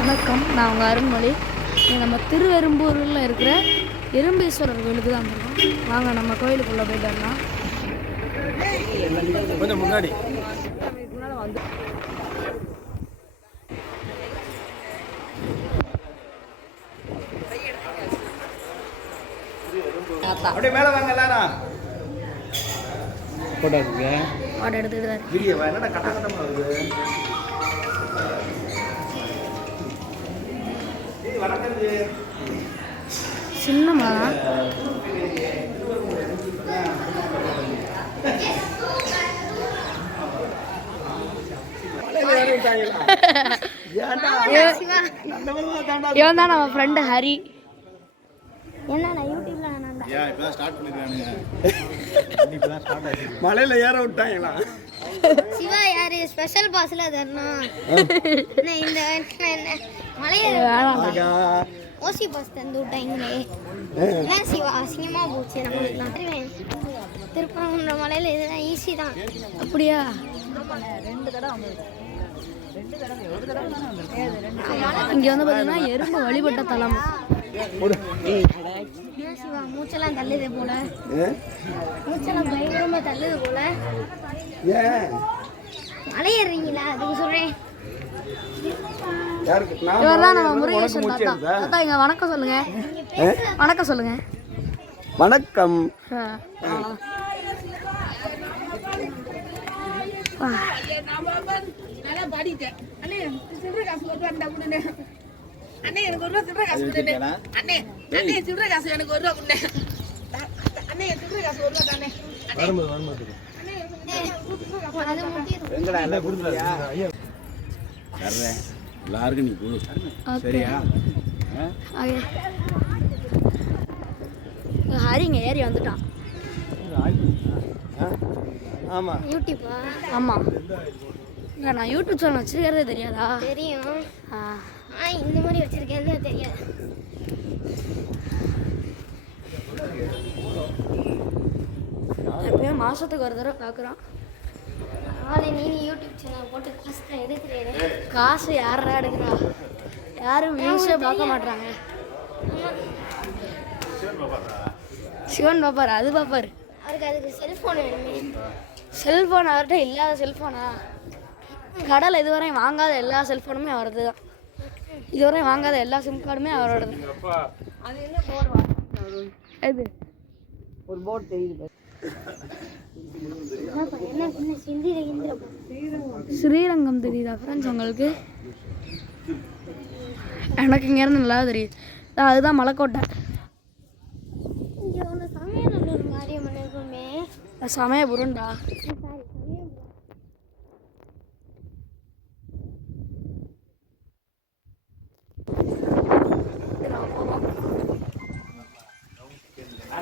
வணக்கம் நான் உங்கள் அருண்மொழி. நம்ம திருவெரும்பூரில் இருக்கிற எறும்பீஸ்வரர் கோயிலுக்கு தான் வந்திருக்கோம் வாங்க நம்ம கோயிலுக்குள்ளே போயிட்டு வரலாம் கொஞ்சம் முன்னாடி. அப்படியே மேல வாங்க எல்லாரும். எடுத்துக்கிட்டு தான் வீடியோ என்னடா கட்ட கட்டமா வருது சின்ன. இவன் தான் நம்ம ஃப்ரெண்டு ஹரி. ஸ்டார்ட் ஆச்சு மலையில ஏற விட்டாங்களா? சிவா யாரு? ஸ்பெஷல் பாஸ்ல தரணும் இந்த என்ன? ஓசி பாஸ் தந்து விட்டாங்களே சிவா அசிங்கமா போச்சு. தெரியும் திருப்பரங்குன்ற மலையில இதெல்லாம் ஈஸி தான். அப்படியா? இங்கே வந்து பார்த்தீங்கன்னா எறும்பு வழிபட்ட தலம். சிவா மூச்செல்லாம் தள்ளுது போல? மூச்செல்லாம் பயங்கரமா தள்ளுது போல? மலை ஏறுறீங்களா அதுக்கு சொல்றேன். யாருக்கு? நான் இவர் தான் நம்ம முருகேசன் தாத்தா? தாத்தா இங்க வணக்கம் சொல்லுங்க? வணக்கம் சொல்லுங்க. வணக்கம். அண்ணே எனக்கு ஒரு ரூபா சில்லறை காசு கொடுண்ணே அண்ணே அண்ணே சில்லறை காசு எனக்கு ஒரு ரூபா அண்ணே சில்லறை காசு ஒரு ரூபா தானே வரும்போது எங்கடா கொடுத்துறியா எல்லாருக்கும் நீ கொடு. சரியா ஆ? ஓகே. இங்க ஹரி இங்க ஏறி வந்துட்டான் ஆ? ஆமா யூடியூப்பா ஆமா இல்லை நான் யூடியூப் சேனல் வச்சிருக்கிறதே தெரியாதா தெரியும் ஆ. இந்த மாதிரி வச்சிருக்கேன்னு தெரியாது எப்பயும் மாசத்துக்கு ஒரு தடவை பார்க்குறோம் நாளை நீ யூடியூப் சேனல் போட்டு காசு தான் எடுக்கிறேன் காசு யாரா எடுக்கிறா? யாரும் வியூஸே பார்க்க மாட்றாங்க. சிவன் பாப்பார்? அது பாப்பார். அவருக்கு அதுக்கு செல்ஃபோன் வேணுமே. செல்ஃபோன் அவர்கிட்ட இல்லாத செல்ஃபோனா கடையில் இதுவரையும் வாங்காத எல்லா செல்ஃபோனுமே அவரது தான். இதுவரையும் வாங்காத எல்லா சிம் கார்டுமே அவரோடது. எது என்ன பண்ண சிந்திர இந்திர ஸ்ரீரங்கம் தெரியுதா ஃப்ரெண்ட்ஸ் உங்களுக்கு? எனக்கு இங்கேருந்து நல்லா தெரியுது. அதுதான் மலைக்கோட்டை. சமயபுரம்டா.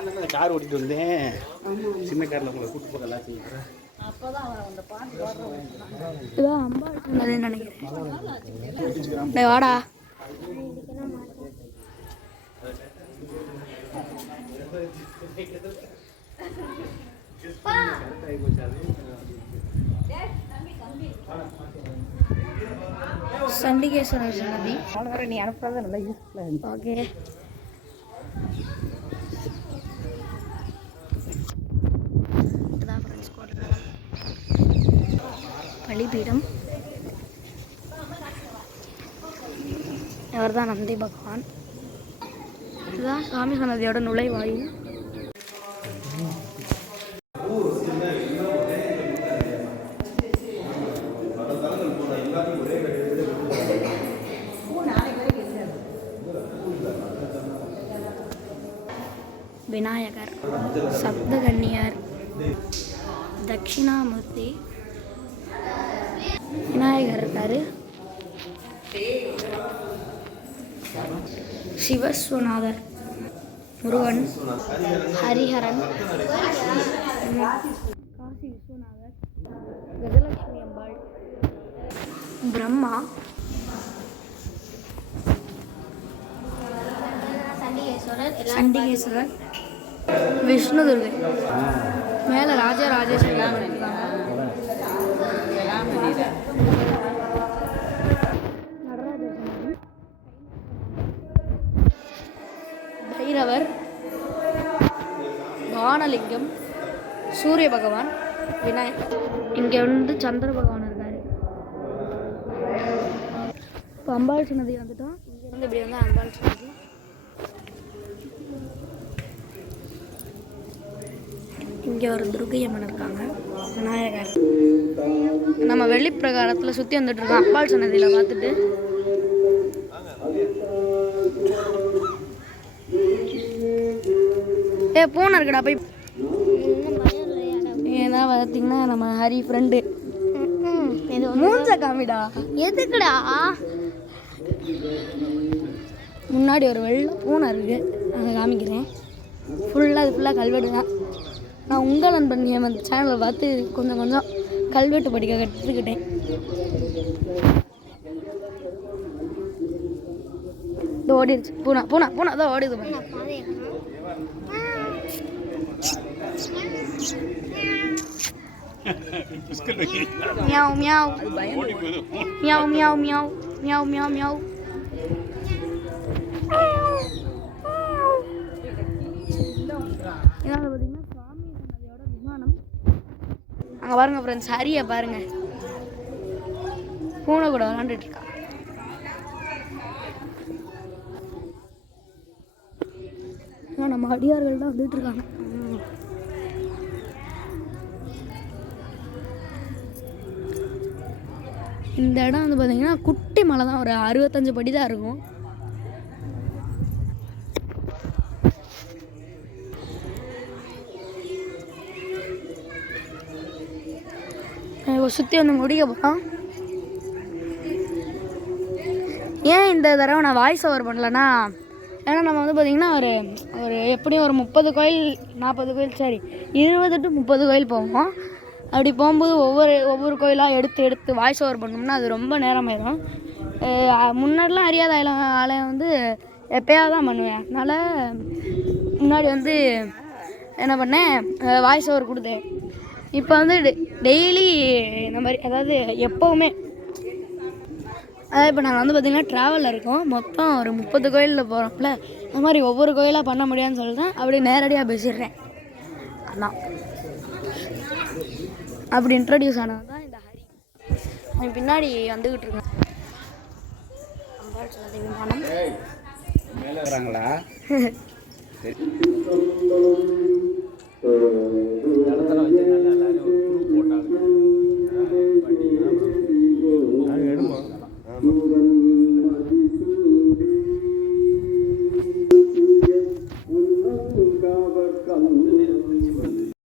நான் கார் ஓட்டிட்டு வந்தேன். சின்ன காரில் உங்களை கூட்டு போக சொன்னதுன்னு நினைக்கிறேன். வாடா. சண்டிகேஸ்வரர் சன்னதி. நீ அனுப்புறது நல்லா யூஸ்ஃபுல்லாக ஓகே இதுதான் ஃப்ரெண்ட்ஸ் கோட்டை பலிபீடம். இவர் தான் நந்தி பகவான். இதுதான் சாமி சன்னதியோட நுழைவாயில். விநாயகர் சப்தகன்னியர் தட்சிணாமூர்த்தி விநாயகர் இருக்காரு. சிவஸ்வநாதர் முருகன் ஹரிஹரன். காசி விஸ்வநாதர் கஜலட்சுமி அம்பாள் பிரம்மா. சண்டிகேஸ்வரர் எல்லாம் சண்டிகேஸ்வரர். விஷ்ணு துர்கை மேலே ராஜா பைரவர் வானலிங்கம் சூரிய பகவான் விநாயகர் இங்கே வந்து சந்திர பகவான் இருக்கார். இப்போ அம்பாள் சன்னதி வந்துட்டோம். இங்கேருந்து இப்படி வந்து அம்பாள் சன்னதி. இங்கே ஒரு துர்கை அம்மன் இருக்காங்க. விநாயகர். நம்ம வெள்ளி பிரகாரத்தில் சுற்றி வந்துட்டு இருக்கோம். அம்பாள் சன்னதியில் பார்த்துட்டு ஏ பூனை இருக்குடா போய். ஏன்னா பார்த்தீங்கன்னா நம்ம ஹரி ஃப்ரெண்டு மூஞ்ச காமிடா. எதுக்குடா? முன்னாடி ஒரு வெள்ளை பூனை இருக்கு. அதை காமிக்கிறேன். ஃபுல்லாக அது ஃபுல்லாக கல்வெட்டு தான். நான் உங்கள் நண்பன் ஹேமந்த் சேனலை பார்த்து கொஞ்சம் கொஞ்சம் கல்வெட்டு படிக்க கற்றுக்கிட்டேன். ஓடிடுச்சு. பூனை பூனை பூனை தான் ஓடிது மியாவ் meow meow meow meow meow meow meow இதான் பார்த்தீங்கன்னா சுவாமி விமானம். அங்கே பாருங்க ஃப்ரெண்ட்ஸ் ஹரியை பாருங்க. பூனை கூட விளாண்டுட்டு இருக்கா. நம்ம அடியார்கள் தான் வந்துட்டு இருக்காங்க. இந்த இடம் வந்து பார்த்தீங்கன்னா குட்டி மலை தான். ஒரு அறுபத்தஞ்சு படி தான் இருக்கும். சுற்றி வந்து முடிக்க போகிறோம் ஏன் இந்த தடவை நான் வாய்ஸ் ஓவர் பண்ணலன்னா ஏன்னா நம்ம வந்து பார்த்திங்கன்னா ஒரு ஒரு எப்படியும் ஒரு முப்பது கோயில் நாற்பது கோயில் சரி இருபது டு முப்பது கோயில் போவோம். அப்படி போகும்போது ஒவ்வொரு ஒவ்வொரு கோயிலாக எடுத்து எடுத்து வாய்ஸ் ஓவர் பண்ணோம்னா அது ரொம்ப நேரமாயிடும் முன்னாடிலாம் அறியாத ஆலயம் ஆலயம் வந்து எப்பயாவது தான் பண்ணுவேன். அதனால் முன்னாடி வந்து என்ன பண்ணேன்? வாய்ஸ் ஓவர் கொடுத்தேன். இப்போ வந்து டெய்லி இந்த மாதிரி அதாவது எப்போவுமே அதாவது இப்போ நாங்கள் வந்து பார்த்திங்கன்னா ட்ராவலில் இருக்கோம். மொத்தம் ஒரு முப்பது கோயிலில் போகிறோம்ல அந்த மாதிரி ஒவ்வொரு கோயிலாக பண்ண முடியாதுன்னு சொல்லிட்டேன் அப்படி நேரடியாக பேசிடுறேன். அதான். அப்படி இன்ட்ரடியூஸ் ஆனது தான் இந்த ஹரி. அவன் பின்னாடி வந்துக்கிட்டு இருக்கேன். அம்பாள் சன்னதி விமானம் மேலே வராங்களா?